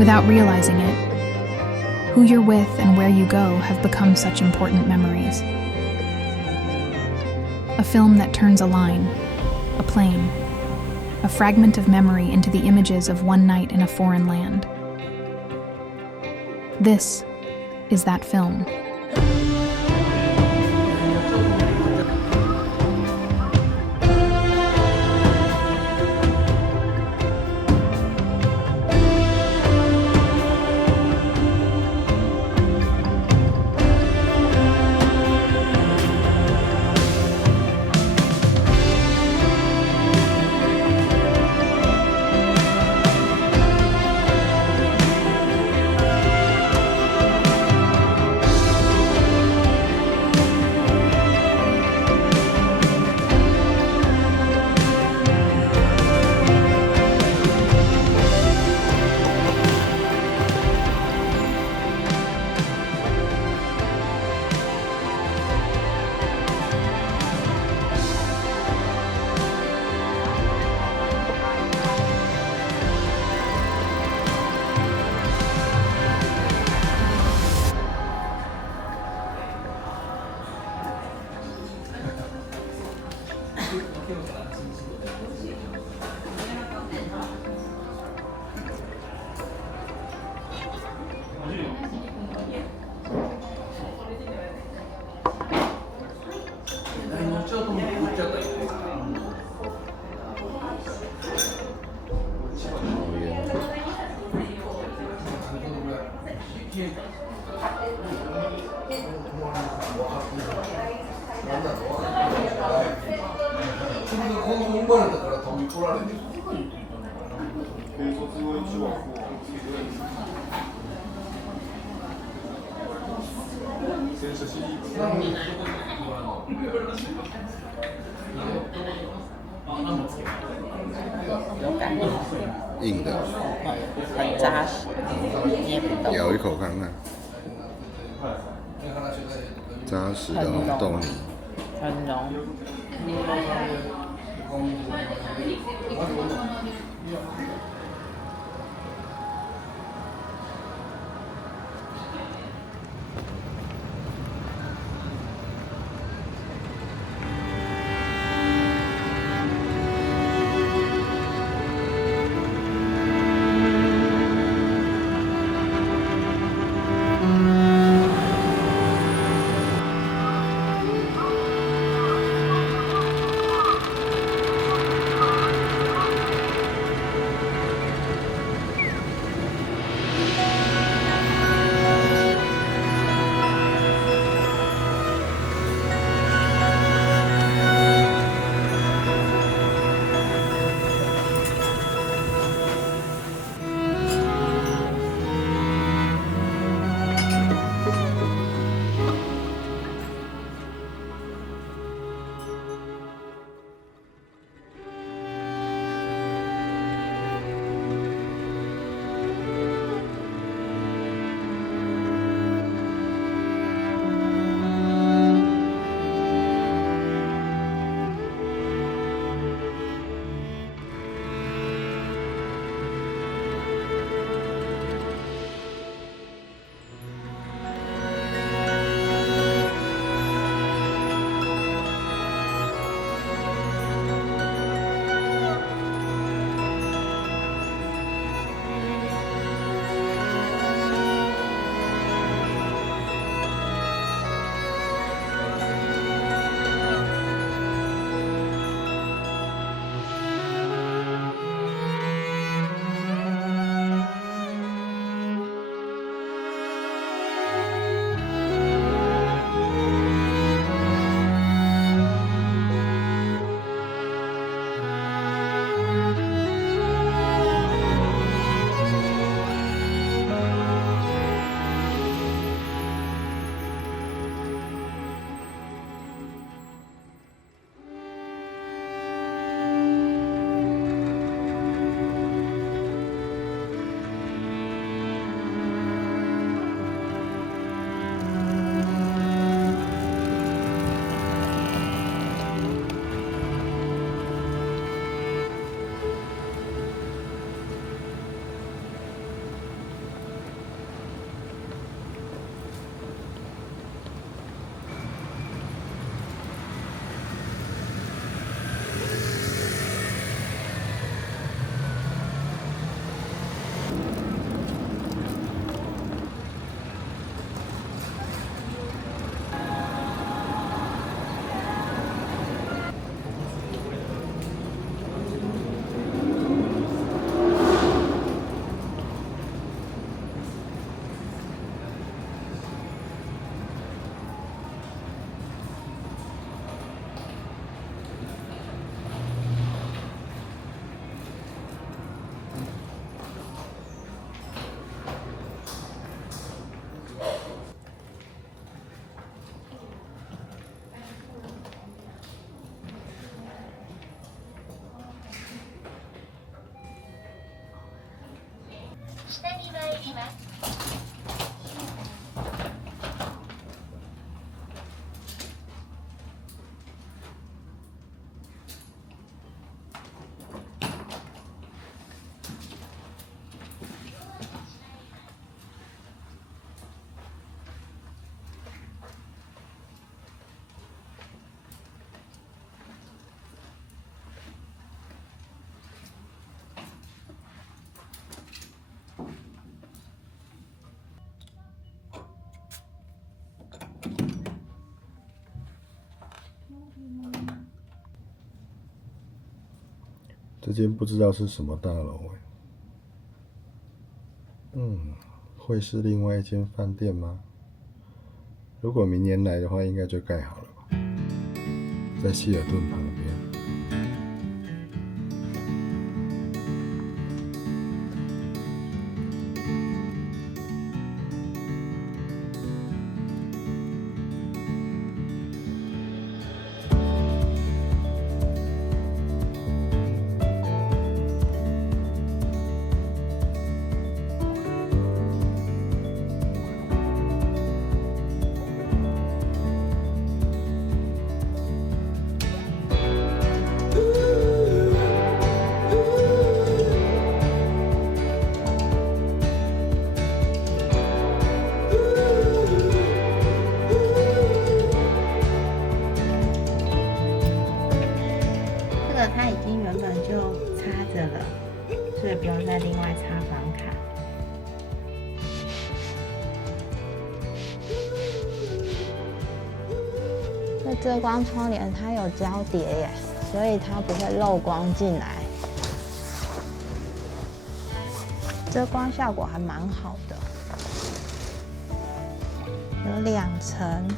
Without realizing it, who you're with and where you go have become such important memories. A film that turns a line, a plane, a fragment of memory into the images of one night in a foreign land. This is that film.硬的，很扎实，捏不动。咬一口看看，扎实的红豆泥。很浓。这间不知道是什么大楼会是另外一间饭店吗？如果明年来的话，应该就盖好了吧？在希尔顿旁边。它已经原本就插着了，所以不用再另外插房卡。这遮光窗帘它有胶叠耶，所以它不会漏光进来，遮光效果还蛮好的，有2层。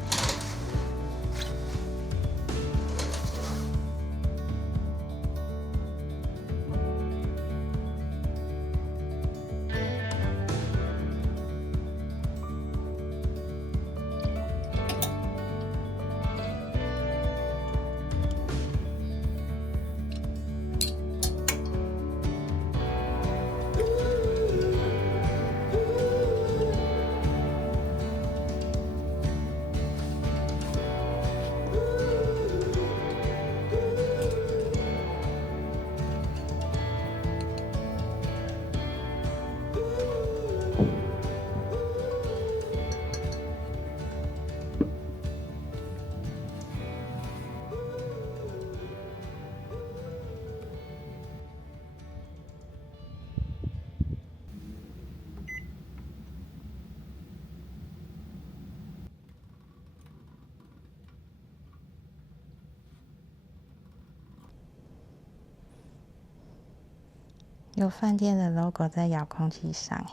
有饭店的 logo 在遥控器上。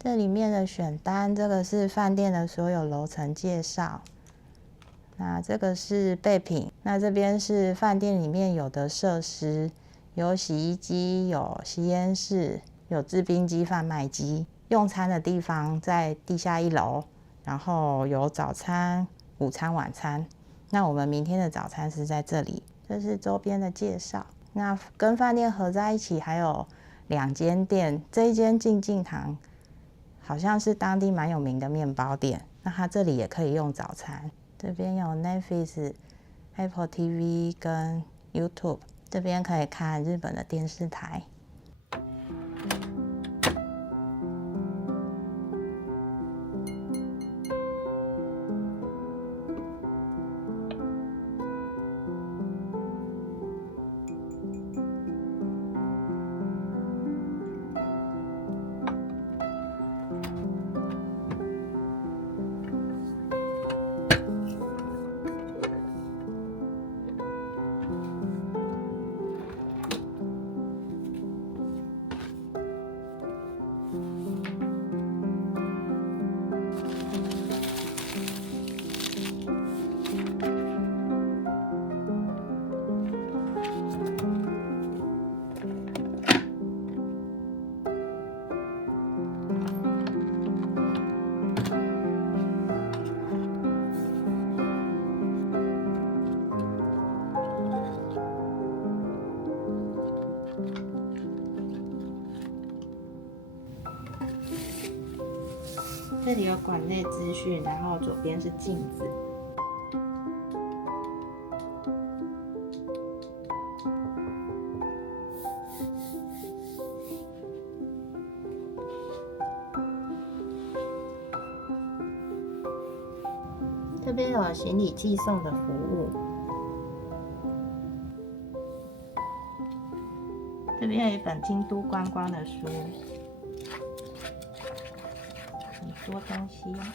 这里面的选单，这个是饭店的所有楼层介绍。那这个是备品，那这边是饭店里面有的设施，有洗衣机，有吸烟室，有制冰机、贩卖机。用餐的地方在地下1楼，然后有早餐、午餐、晚餐。那我们明天的早餐是在这里。这是周边的介绍。那跟饭店合在一起还有2间店，这一间静静堂好像是当地蛮有名的面包店，那它这里也可以用早餐。这边有 Netflix、Apple TV 跟 YouTube， 这边可以看日本的电视台。这里有馆内资讯，然后左边是镜子。这边有行李寄送的服务。这边有一本京都观光的书。很多东西啊。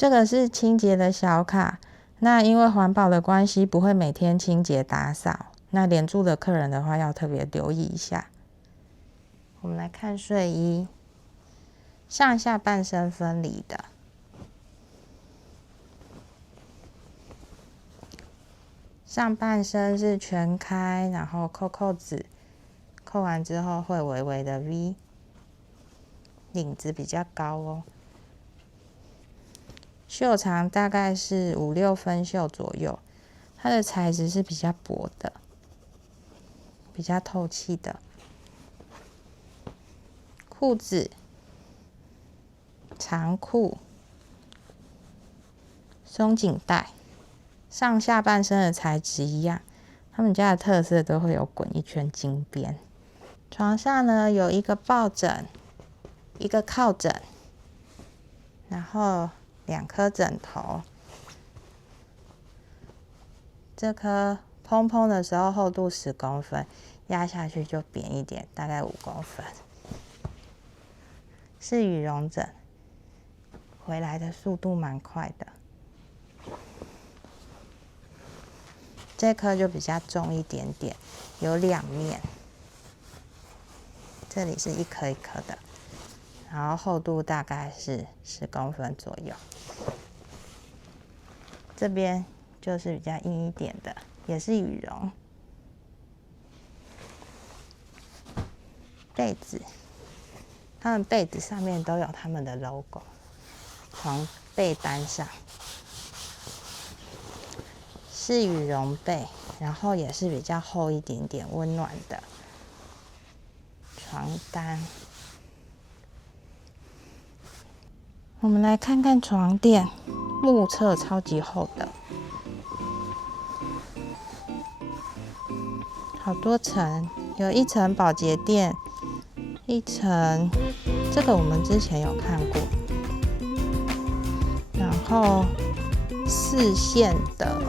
这个是清洁的小卡，那因为环保的关系，不会每天清洁打扫。那连住的客人的话，要特别留意一下。我们来看睡衣，上下半身分离的，上半身是全开，然后扣扣子，扣完之后会微微的 V， 领子比较高哦。袖长大概是5、6分袖左右，它的材质是比较薄的，比较透气的。裤子长裤，松紧带，上下半身的材质一样，他们家的特色都会有滚一圈金边。床上呢有一个抱枕，一个靠枕，然后2颗枕头。这颗蓬蓬的时候厚度10公分，压下去就扁一点，大概5公分。是羽绒枕，回来的速度蛮快的。这颗就比较重一点点，有2面，这里是一颗一颗的，然后厚度大概是10公分左右。这边就是比较硬一点的，也是羽绒。被子，他们被子上面都有他们的 logo， 床被单上是羽绒被，然后也是比较厚一点点，温暖的床单。我们来看看床垫，目测超级厚的，好多层，有1层保洁垫，1层这个我们之前有看过，然后4线的，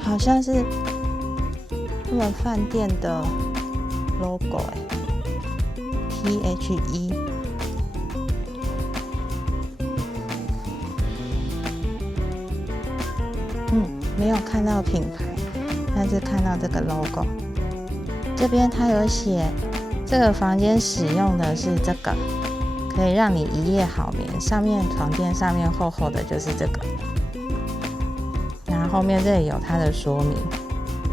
好像是他们饭店的 logo THE。没有看到品牌，但是看到这个 logo。这边它有写，这个房间使用的是这个，可以让你一夜好眠。上面床垫上面厚厚的就是这个，然后后面这里有它的说明，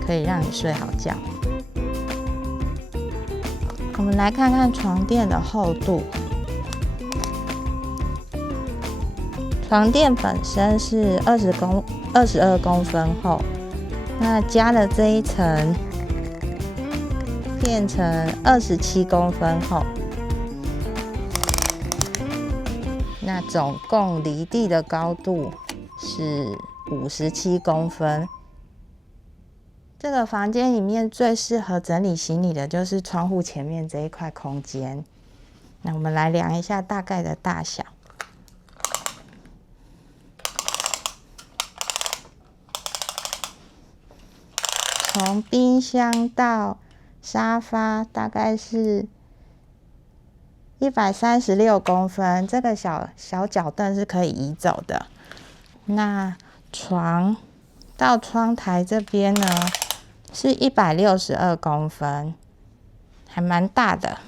可以让你睡好觉。我们来看看床垫的厚度。床垫本身是22公分厚，那加了这一层，变成27公分厚。那总共离地的高度是57公分。这个房间里面最适合整理行李的就是窗户前面这一块空间。那我们来量一下大概的大小。从冰箱到沙发大概是136公分，这个小脚凳是可以移走的。那床到窗台这边呢是162公分，还蛮大的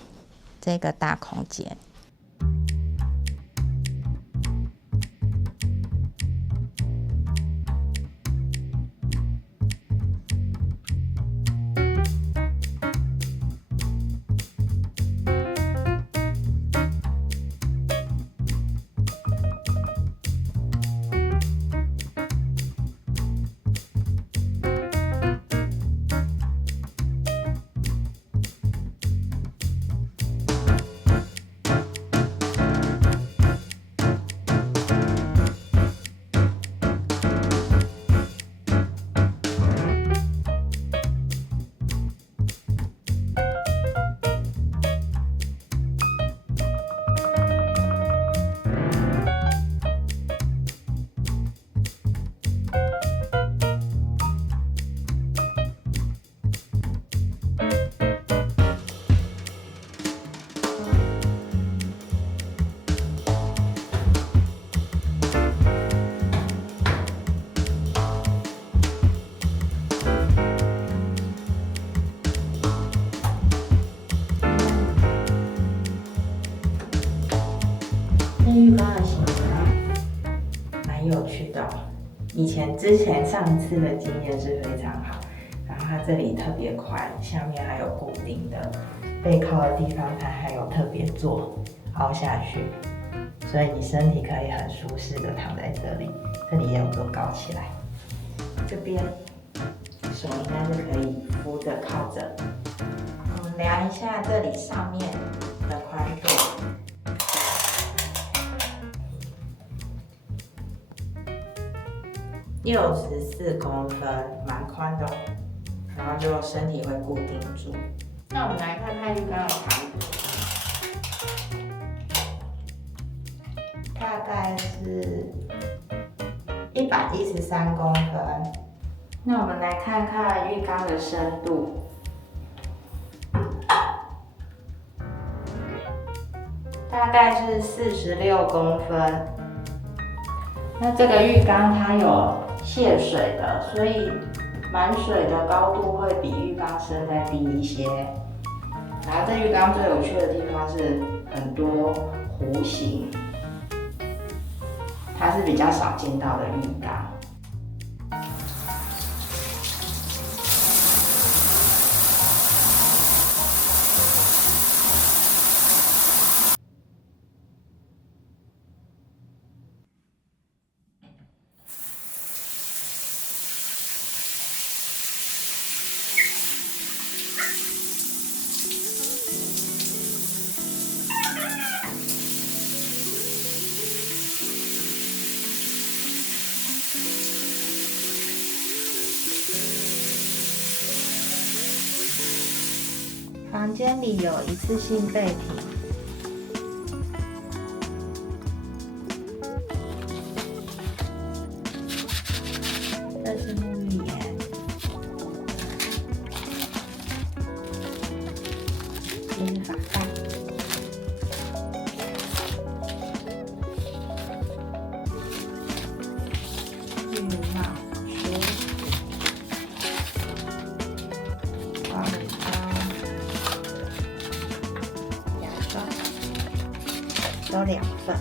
这个大空间。这浴缸的形状蛮有趣的哦。之前上一次的经验是非常好，然后它这里特别宽，下面还有固定的，背靠的地方它还有特别做凹下去，所以你身体可以很舒适的躺在这里。这里也有做高起来，这边手应该是可以扶着靠着。我们量一下这里上面的宽度。64公分，蛮宽的哦，然后就身体会固定住。那我们来看看浴缸的长度，大概是113公分。那我们来看看浴缸的深度，大概是46公分。那这个浴缸它有泄水的，所以满水的高度会比浴缸深再低一些。然后这浴缸最有趣的地方是很多弧形，它是比较少见到的浴缸。房间里有一次性备品，这是沐浴盐，这是发带，浴帽、梳子、刮胡刀。有2份。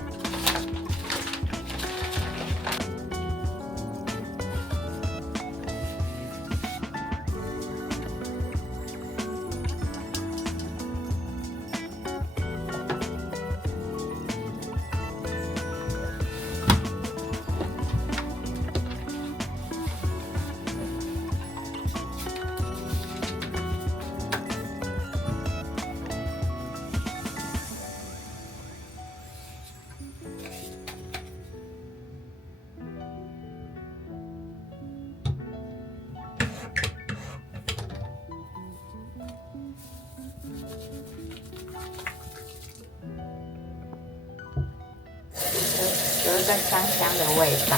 有一个香香的味道。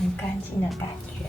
很干净的感觉。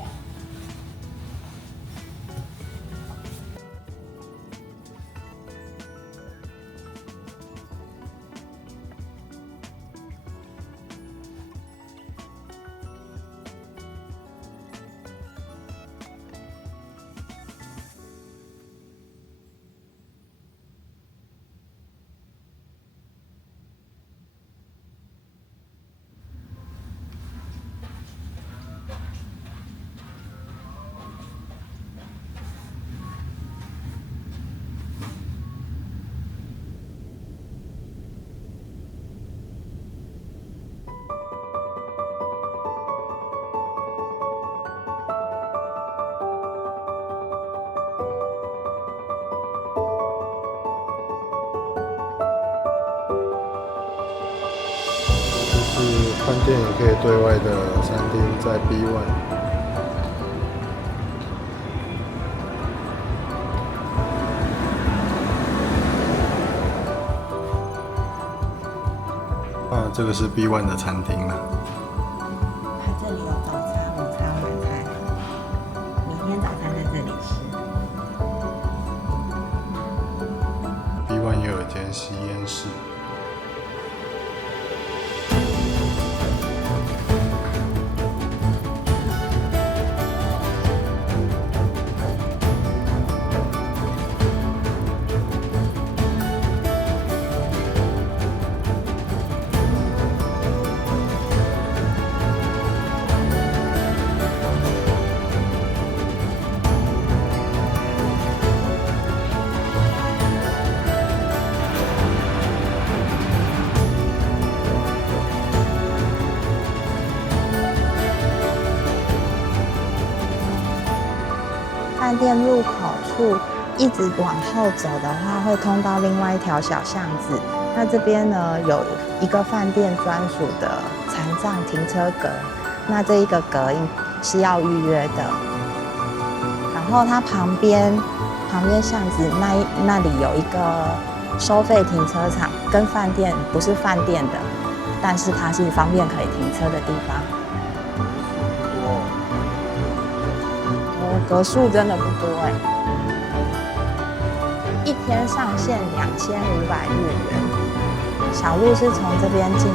饭店也可以对外的餐厅在 B1。这个是 B1 的餐厅了。它这里有早餐、午餐、晚餐，明天早餐在这里吃。B1 也有一间吸烟室。饭店入口处一直往后走的话，会通到另外一条小巷子。那这边呢，有一个饭店专属的残障停车格，那这一个格是要预约的。然后它旁边巷子那里有一个收费停车场，跟饭店不是饭店的，但是它是方便可以停车的地方。格数真的不多哎，一天上限2500日元。小路是从这边进去。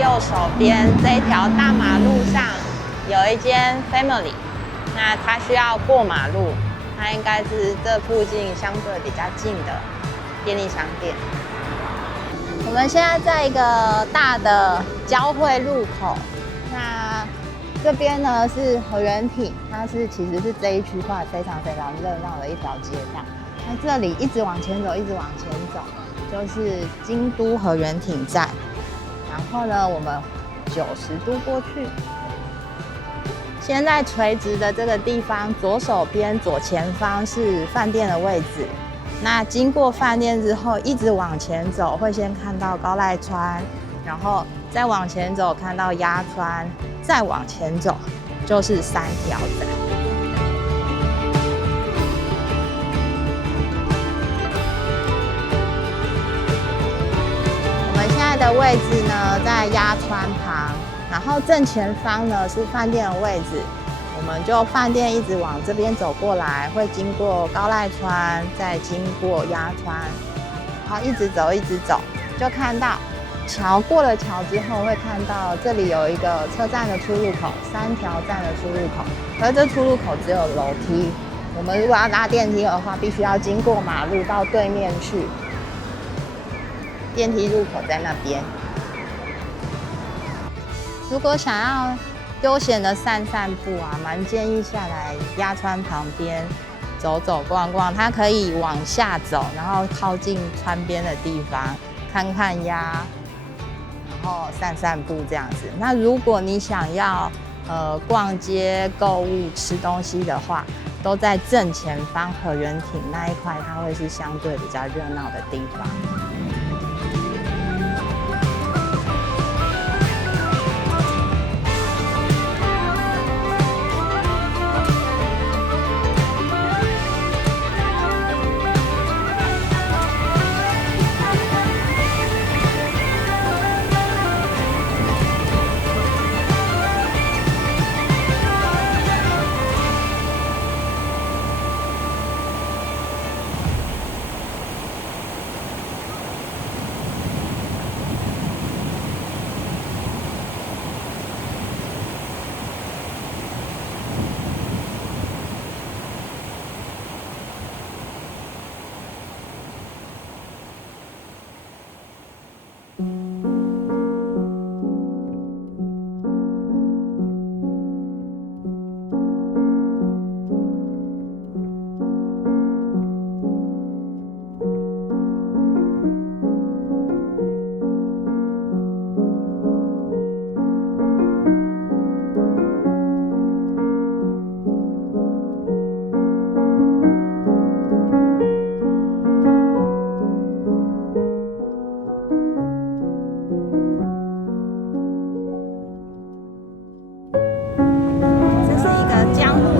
右手边这一条大马路上有一间 Family， 那它需要过马路，它应该是这附近相对比较近的便利商店。我们现在在一个大的交汇路口，那这边呢是河原町，它其实是这一区块非常热闹的一条街道。那这里一直往前走，就是京都河原町站。然后呢，我们90度过去。现在垂直的这个地方，左手边左前方是饭店的位置。那经过饭店之后，一直往前走，会先看到高濑川，然后再往前走看到鸭川，再往前走就是3条站。现在的位置呢，在鸭川旁，然后正前方呢是饭店的位置。我们就饭店一直往这边走过来，会经过高濑川，再经过鸭川，然后一直走一直走，就看到桥。过了桥之后，会看到这里有一个车站的出入口，3条站的出入口，可是这出入口只有楼梯。我们如果要搭电梯的话，必须要经过马路到对面去。电梯入口在那边。如果想要悠闲的散散步啊，蛮建议下来鸭川旁边走走逛逛。它可以往下走，然后靠近川边的地方看看鸭，然后散散步这样子。那如果你想要逛街购物吃东西的话，都在正前方河原町那一块，它会是相对比较热闹的地方。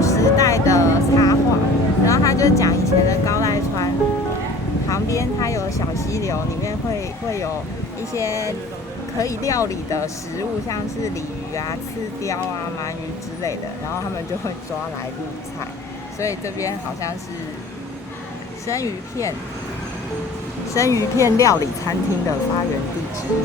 时代的插画，然后他就讲以前的高濑川旁边，它有小溪流，里面会有一些可以料理的食物，像是鲤鱼啊、刺鲷啊、鳗鱼之类的，然后他们就会抓来入菜，所以这边好像是生鱼片料理餐厅的发源地之一。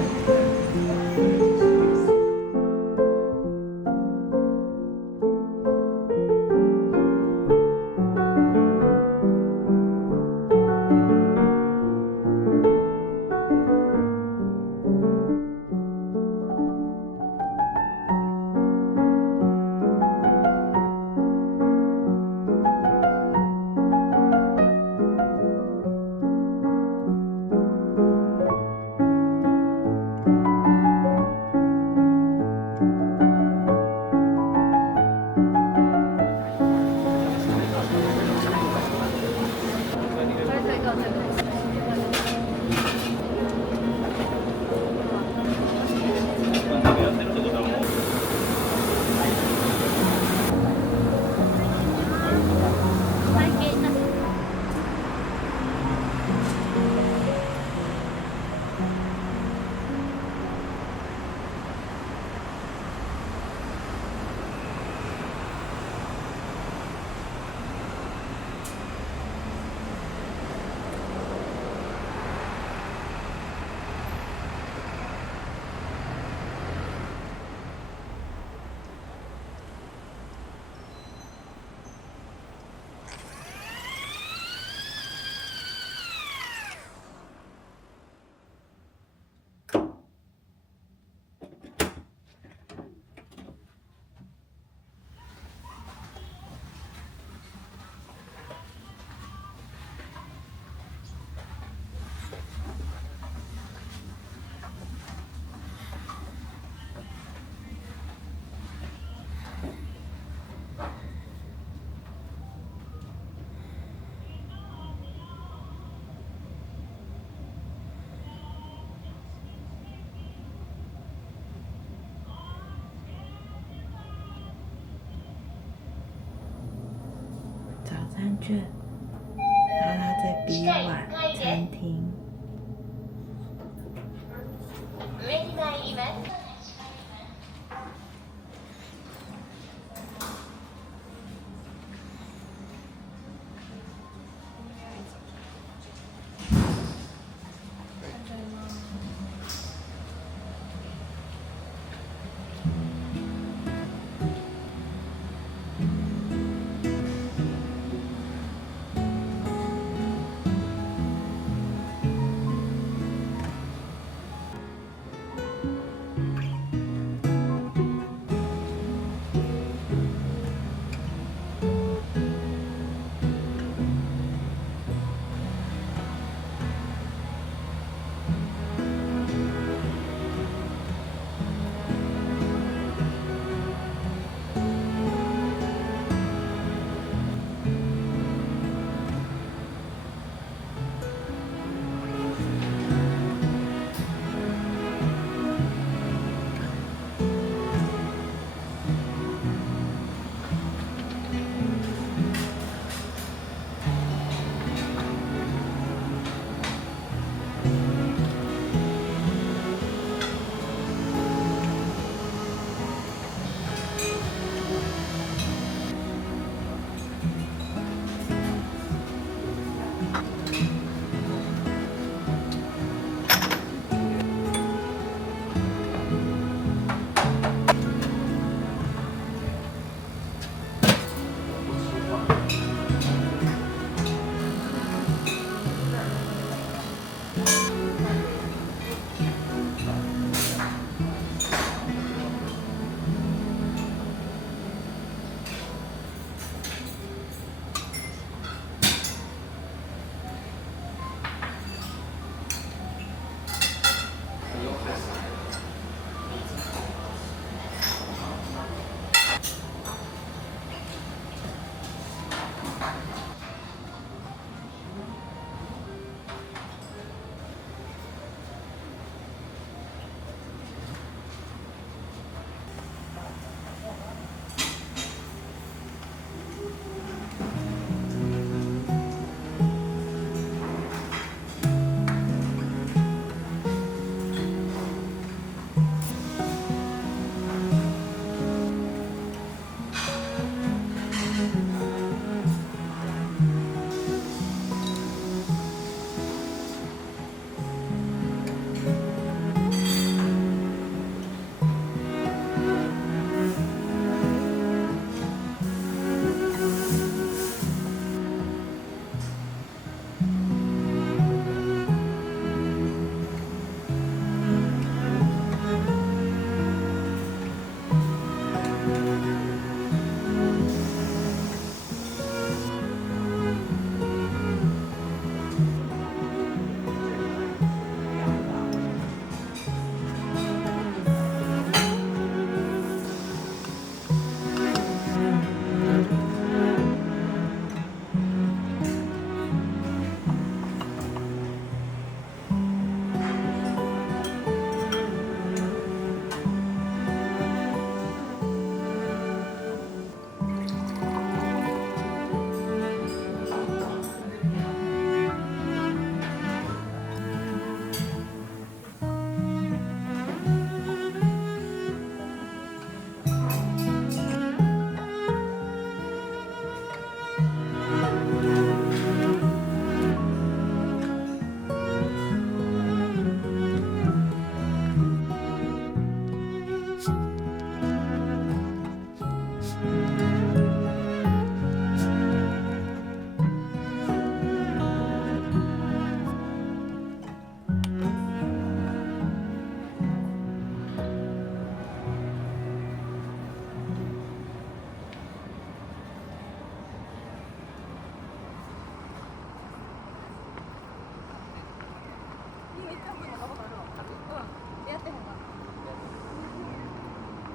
早餐券到他在 B 碗餐厅。上に参ります。